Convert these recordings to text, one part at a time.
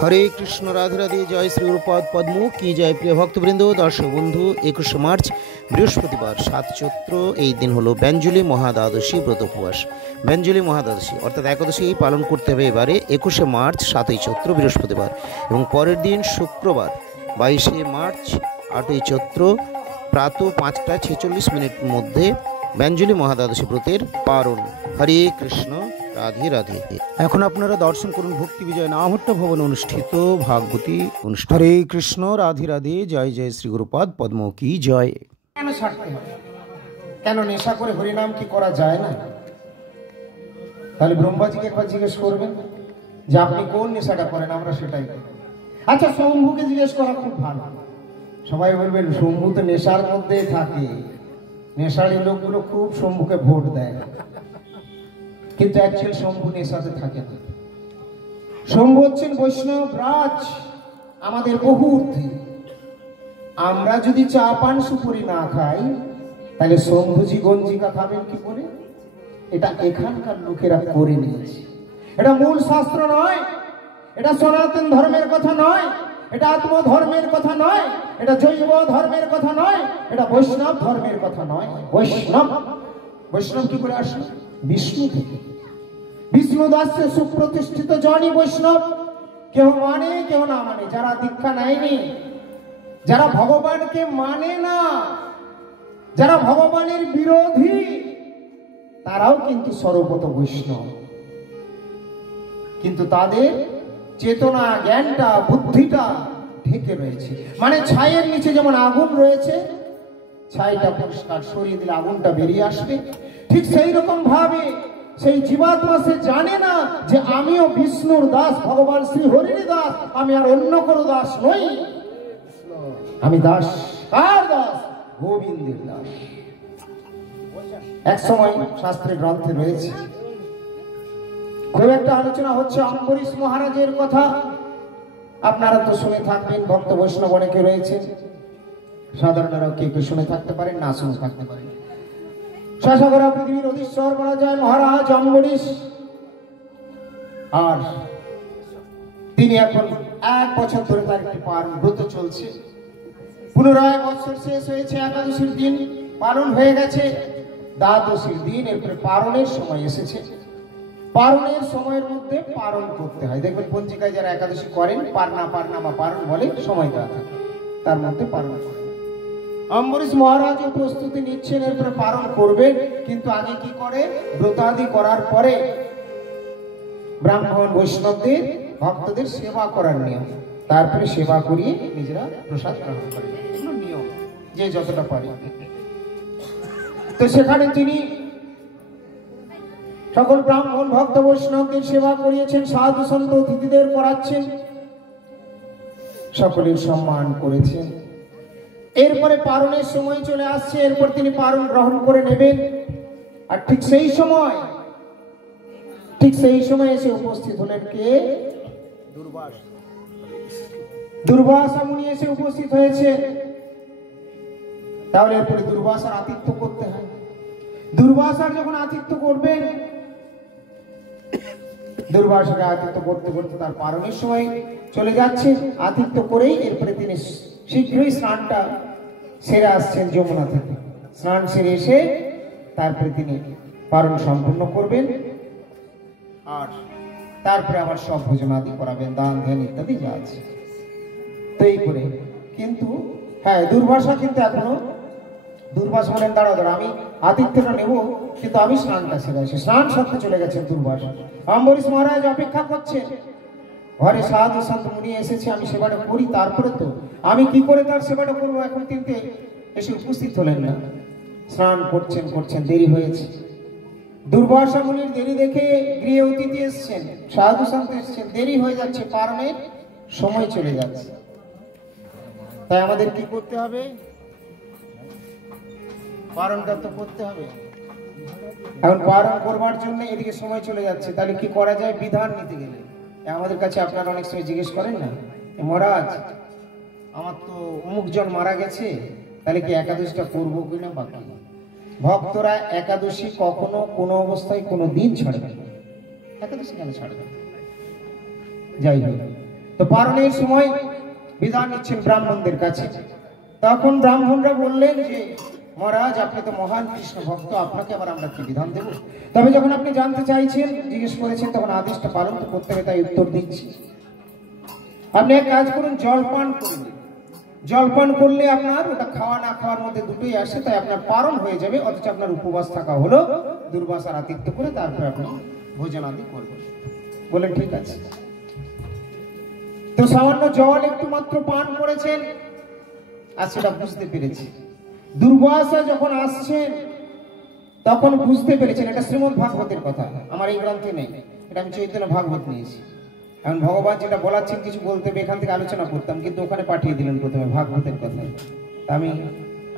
হরে কৃষ্ণ, রাধে রাধে। জয় শ্রী গুরুপদ পদ্ম কি জয়। প্রিয় ভক্তবৃন্দ, দর্শক বন্ধু, 21 মার্চ বৃহস্পতিবার 7 চৈত্র। এই দিন হলো ব্যঞ্জলি মহাদ্বাদশী ব্রত উপবাস। ব্যঞ্জলি মহাদ্বাদশী অর্থাৎ একাদশী পালন করতে হবে এবারে 21 মার্চ 7 চৈত্র বৃহস্পতিবার, এবং পরের দিন শুক্রবার 22 মার্চ 8 চৈত্র প্রাত 5:46 মধ্যে ব্যঞ্জলি মহাদ্বাদশী ব্রতের পারণ। হরে কৃষ্ণ, রাধে রাধে। এখন আপনারা দর্শন করুন ভক্তি বিজয় নামহট্ট ভবন অনুষ্ঠিত ভাগবতী অনুষ্ঠান। হরে কৃষ্ণ, রাধে রাধে। জয় জয় শ্রী গুরুপদ পদ্ম কি জয়। কেন ছাড়তে হবে? কেন নেশা করে হরিনাম কি করা যায় না? তাহলে ব্রহ্মাজিকে একবার জিজ্ঞেস করবেন যে আপনি কোন নেশাটা করেন, আমরা সেটাই করি। আচ্ছা, শম্ভুকে জিজ্ঞেস করা খুব ভালো। সবাই বলবেন শম্ভু তো নেশার মধ্যে থাকে, নেশারী লোকগুলো খুব শম্ভুকে ভোট দেয়, কিন্তু অ্যাকচুয়াল শম্ভু নেশাতে থাকে না। শম্ভু হচ্ছেন বৈষ্ণব রাজ, আমাদের বহু ঊর্ধ্বে। আমরা যদি চা পান সুপুরি না খাই, তাহলে শম্ভুজি গঞ্জিকা খাবেন কি করে? এটা এখানকার লোকেরা করে নিয়েছে। এটা মূল শাস্ত্র নয়, এটা সনাতন ধর্মের কথা নয়, এটা আত্মধর্মের কথা নয়, এটা জৈব ধর্মের কথা নয়, এটা বৈষ্ণব ধর্মের কথা নয়। বৈষ্ণব কি করে আসলো? বিষ্ণু থেকে। বিষ্ণু দাসে সুপ্রতিষ্ঠিত জনই বৈষ্ণব। কেউ মানে কেউ না মানে, যারা দীক্ষা নেয়নি, যারা ভগবানকে মানে না, যারা ভগবানের বিরোধী, তারাও কিন্তু সর্বত বৈষ্ণব। কিন্তু তাদের চেতনা, জ্ঞানটা, বুদ্ধিটা ঢেকে রয়েছে। মানে ছাইয়ের নিচে যেমন আগুন রয়েছে, ছাইটা পরিষ্কার সরিয়ে দিলে আগুনটা বেরিয়ে আসবে, ঠিক সেই রকম ভাবে সেই জীবাত্মা সে জানে না যে আমিও বিষ্ণুর দাস, ভগবান শ্রী হরির দাস, আমি আর অন্য কোনো দাস নই। আমি দাস, কার দাস? গোবিন্দের দাস। এক সময় শাস্ত্রের গ্রন্থে রয়েছে, খুব একটা আলোচনা হচ্ছে অম্বরীশ মহারাজের কথা। আপনারা তো শুনে থাকবেন, ভক্ত বৈষ্ণব অনেকে রয়েছেন, সাধারণরা কেউ কেউ শুনে থাকতে পারেন, না শুনে থাকতে পারেন। শাসাগরা পৃথিবীর অধীশ্বর বলা যায় মহারাজ অম্বরীশ। আর তিনি এখন 1 বছর ধরে তার একটি পারণ ব্রত চলছে। পুনরায় বছর শেষ হয়েছে, একাদশীর দিন পালন হয়ে গেছে, দ্বাদশীর দিন, এরপরে পারণের সময় এসেছে। পারণের সময়ের মধ্যে পারণ করতে হয়। দেখবেন পঞ্জিকায় যারা একাদশী করেন, পারনা বা পারণ বলে সময় দেওয়া থাকে, তার মধ্যে পারণ করেন। অম্বরীশ মহারাজ প্রস্তুতি নিচ্ছেন, এরপরে পারণ করবেন। কিন্তু আগে কি করে? ব্রতাদি করার পরে ব্রাহ্মণ বৈষ্ণবদের, ভক্তদের সেবা করার নিয়ম, তারপরে সেবা করিয়ে নিজেরা প্রসাদ গ্রহণ করেন। এগুলো নিয়ম, যে যতটা পারে। তো সেখানে তিনি সকল ব্রাহ্মণ ভক্ত বৈষ্ণবদের সেবা করিয়েছেন, সাধু সন্ত অতিথিদের করাচ্ছেন, সকলের সম্মান করেছেন। এরপরে পারণের সময় চলে আসছে, এরপর তিনি পারণ গ্রহণ করে নেবেন। আর ঠিক সেই সময় এসে উপস্থিত হলেন কে? দুর্বাসা মুনি এসে উপস্থিত হয়েছে। তাহলে এরপরে দুর্বাসার আতিথ্য করতে হয়। দুর্বাসার যখন আতিথ্য করবেন, দুর্বাসাকে আতিথ্য করতে করতে তার পারণের সময় চলে যাচ্ছে। আতিথ্য করেই এরপরে তিনি শীঘ্রই স্নানটা সেরে আসছেন যমুনা থেকে। স্নান সেরে এসে তারপরে তিনি পারণ সম্পূর্ণ করবেন, আর তারপরে আবার সব ভোজনাদি করাবেন, দান ধ্যান ইত্যাদি যা আছে। তো এই করে কিন্তু হ্যাঁ, দুর্বাসা কিন্তু এখনো, দুর্বাসা বলেন দাঁড়া, আমি আতিথ্যটা নেব, কিন্তু আমি স্নানটা সেরে আসি। স্নান সাথে চলে গেছেন দুর্বাসা। অম্বরীশ মহারাজ অপেক্ষা করছেন, ঘরে সাধু সন্ত মুনি এসেছে, আমি সেবাটা করি, তারপরে তো আমি কি করে তার সেবাটা করবো? এখন কিন্তু এসে উপস্থিত হলেন না, স্নান করছেন, দেরি হয়েছে। দুর্বাসা মুনির দেরি দেখে গৃহে অতিথি এসছেন, সাধু সন্ত এসছেন, দেরি হয়ে যাচ্ছে, পারণের সময় চলে যাচ্ছে। তাই আমাদের কি করতে হবে? পারণটা তো করতে হবে। এখন পারণ করবার জন্য এদিকে সময় চলে যাচ্ছে, তাহলে কি করা যায়? বিধান নিতে গেলে আমাদের কাছে আপনারা অনেক সময় জিজ্ঞেস করেন না, মহারাজ আমার তো অমুক জন মারা গেছে, তাহলে কি একাদশীটা করবো কিনা বাকি? ভক্তরা একাদশী কখনো কোনো অবস্থায় কোনো দিন ছাড়বে না। একাদশী কেন ছাড়বে? যাই হোক, তো পারণের সময় বিধান নিচ্ছেন ব্রাহ্মণদের কাছে। তখন ব্রাহ্মণরা বললেন যে মহারাজ, আপনি তো মহান কৃষ্ণ ভক্ত, আপনাকে আবার আমরা কি বিধান দেব? তবে যখন আপনি জানতে চাইছেন, জিজ্ঞেস করেছেন, তখন আদেশটা পালন তো করতে হবে, তাই উত্তর দিচ্ছি। আপনি এক কাজ করুন, জলপান করুন। জলপান করলে আপনার ওটা খাওয়া না খাওয়ার মধ্যে দুটোই আসে, তাই আপনার পারণ হয়ে যাবে, অথচ আপনার উপবাস থাকা হলো। দুর্বাসার আতিথ্য করে তারপরে আপনি ভোজন আদি করবেন। বলেন ঠিক আছে। তো সামান্য জল একটু মাত্র পান করেছেন আর সেটা বুঝতে পেরেছি। দুর্বাসা যখন আসছেন তখন বুঝতে পেরেছেন, এটা শ্রীমদ্ ভাগবতের কথা, আমার এই গ্রন্থে নেই, এটা আমি চৈতন্য ভাগবত নিয়েছি। এখন ভগবান যেটা বলাচ্ছেন কিছু বলতে হবে, এখান থেকে আলোচনা করতাম, কিন্তু ওখানে পাঠিয়ে দিলেন প্রথমে ভাগবতের কথা।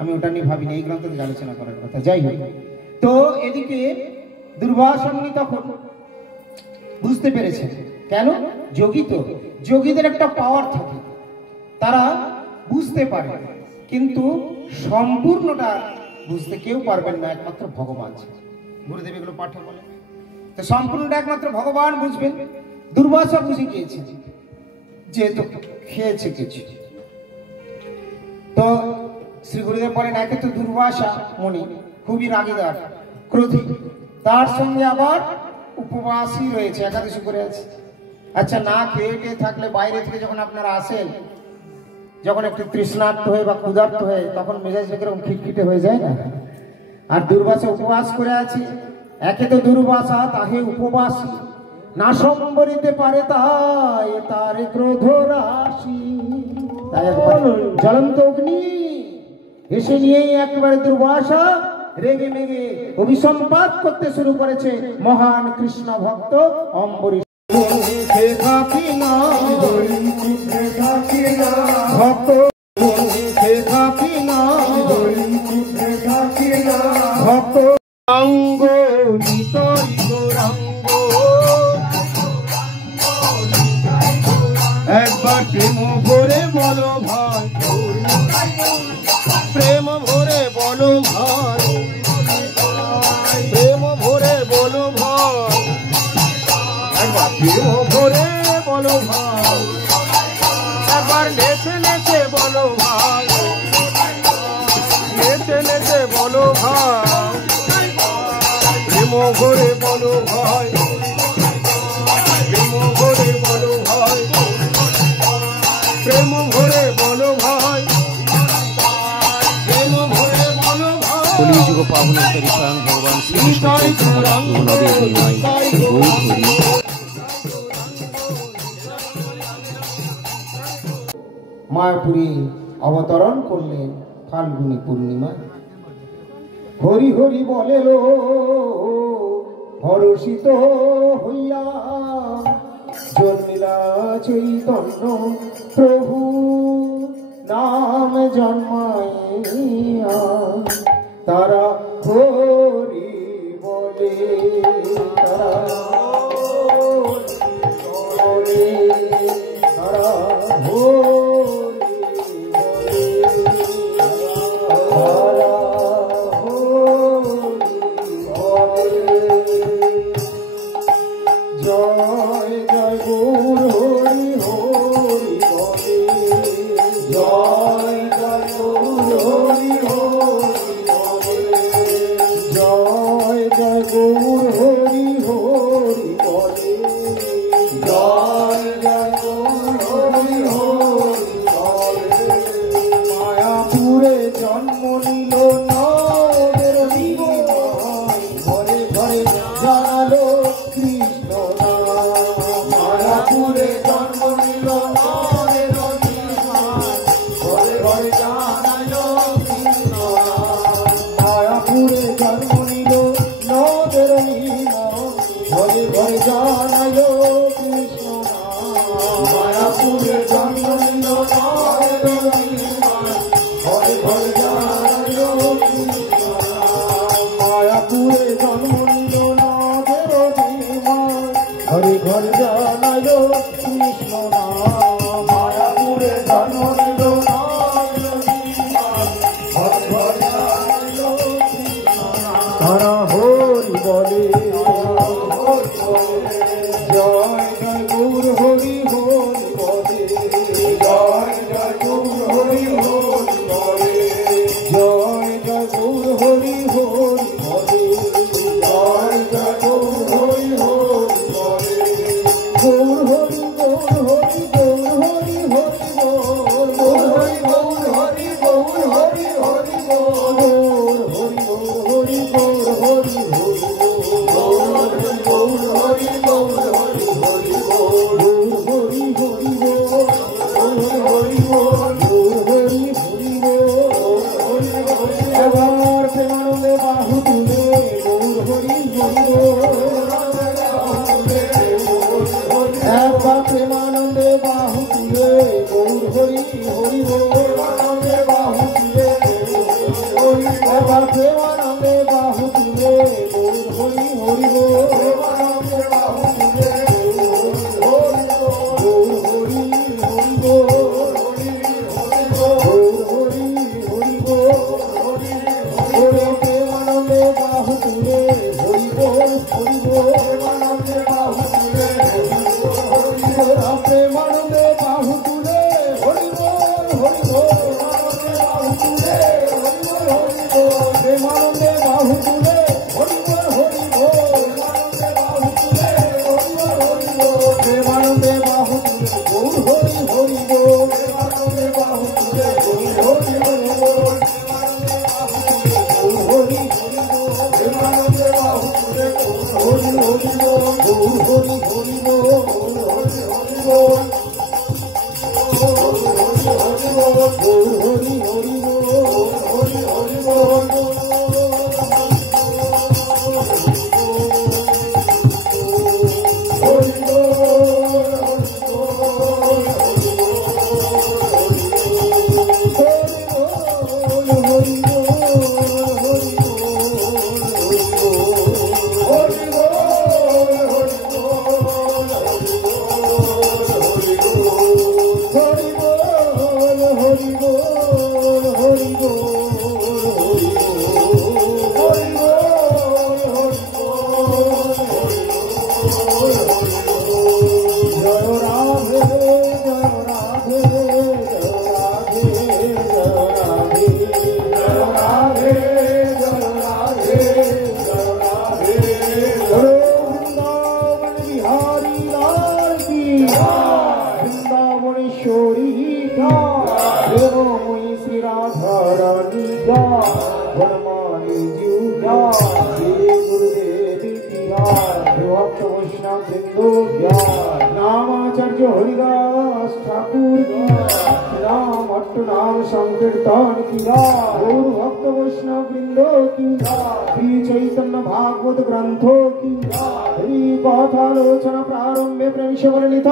আমি ওটা নিয়ে ভাবিনি, এই গ্রন্থ থেকে আলোচনা করার কথা। যাই হোক, তো এদিকে দুর্বাসা মুনি তখন বুঝতে পেরেছেন। কেন? যোগী তো, যোগীদের একটা পাওয়ার থাকে, তারা বুঝতে পারে, কিন্তু সম্পূর্ণটা বুঝতে কেউ পারবেন না, একমাত্র ভগবান। গুরুদেব এগুলো পাঠ বলে, তো সম্পূর্ণটা একমাত্র ভগবান বুঝবেন। দুর্বাসা বুঝে গিয়েছে, যেহেতু খেয়েছে কিছু। তো শ্রী গুরুদেব বলেন, একে তো দুর্বাসা মুনি খুবই রাগীদার, ক্রোধী, তার সঙ্গে আবার উপবাসী রয়েছে, একাদশী করে আছে। আচ্ছা, না খেয়ে থাকলে বাইরে থেকে যখন আপনারা আসেন, যখন একটু তৃষ্ণার্ত হয়ে বা ক্ষুধার্ত হয়ে, তখন মেজাজ এরকম খিটখিটে হয়ে যায় না? আর দুর্বাসা উপবাস করে আছে। একে তো দুর্বাসা, তাহে উপবাসী, না সম্বরিতে পারে তাই তার ক্রোধ রাশি। তাই একবার জ্বলন্ত অগ্নি এসে নিয়েই একেবারে দুর্বাসা রেগে মেগে অভিসম্পাত করতে শুরু করেছে মহান কৃষ্ণ ভক্ত অম্বরীশ। ভক্ত ভক্ত অঙ্গ একবার প্রেম ভরে বলো ভাই, প্রেম ভরে বলো ভাই, প্রেম ভরে বলো ভাই, একবার প্রেম ভরে বলো ভাই, একবার নেচে নেচে বলো ভাই, নেচে নেচে বলো ভাই, প্রেম ভরে বলো ভাই, প্রেম ভরে বলো ভাই, প্রেম ভরে বলো ভাই, প্রেম ভরে বলো ভাই। কলিযুগ পাবনকারী স্বয়ং ভগবান শ্রীকৃষ্ণ নদীর দুনিয়ায় গৌর হরি। মায়াপুরী অবতরণ করলেন ফাল্গুনী পূর্ণিমা। হরি হরি বলে হরষিত হইয়া জন্মিলা চৈতন্য প্রভু নাম জন্মাইয়া। তারা হরি বলে, তারা হরি বলে, তারা হরি বলে, তারা হরি বলে। জয় জয় গৌর হরি হরি বলে, জয় জয় গৌর হরি হরি বলে, জয় জয় গৌর হরি হরি বলে, জয় জয় গৌর হরি হরি বলে। মায়াপুরে জন্ম নিল নদের নিমাই, ঘরে ঘরে জানালো কৃষ্ণ নাম। মায়াপুরে জন্ম নিল নদের নিমাই, ঘরে ঘরে জানালো কৃষ্ণ নাম। মায়াপুরে জন্ম নিল নদের নিমাই, ঘরে ঘরে জানালো কৃষ্ণ নাম। মায়াপুরে জন্ম নিল নদের নিমাই, ঘরে ঘরে জানালো কৃষ্ণ নাম। মায়াপুরে জন্ম নিল নদের নিমাই, ঘরে ঘরে জানালো কৃষ্ণ নাম। মায়াপুরে জন্ম নিল নদের নিমাই, ঘরে ঘরে জানালো কৃষ্ণ নাম। তারা হরি বলে, জয় জয় গৌর হরি হরি বলে, এবার প্রেমানন্দে বাহু তুলে গৌর হরি একবার প্রেমানন্দে বাহু তুলে গৌর হরি হরি বাহু তুলে একবার প্রেমানন্দে বাহু তুলে গৌর হরি হরি বাহু তুলে গৌর হরি হরি প্রেমানন্দে বাহু তুলে হরি বল হরি প্রেমানন্দে বাহু তুলে প্রেমানন্দে বাহু তুলে হরি বল হরি প্রেমানন্দে বাহু তুলে হরি বল হরি প্রেমানন্দে বাহু তুলে গৌর হরি হরি প্রেমানন্দে বাহু তুলে হরি হরি হরি প্রেমানন্দে বাহু তুলে হরি হরি গৌর হরি হরি नामाचार्य हरिदास ठाकुर की नाम अट्ट नाम संकीर्तन की गौर भक्त वैष्णव वृंदो की श्री चैतन्य भागवत ग्रंथों की हरि कथालोचना प्रारंभे प्रेम से वर्णित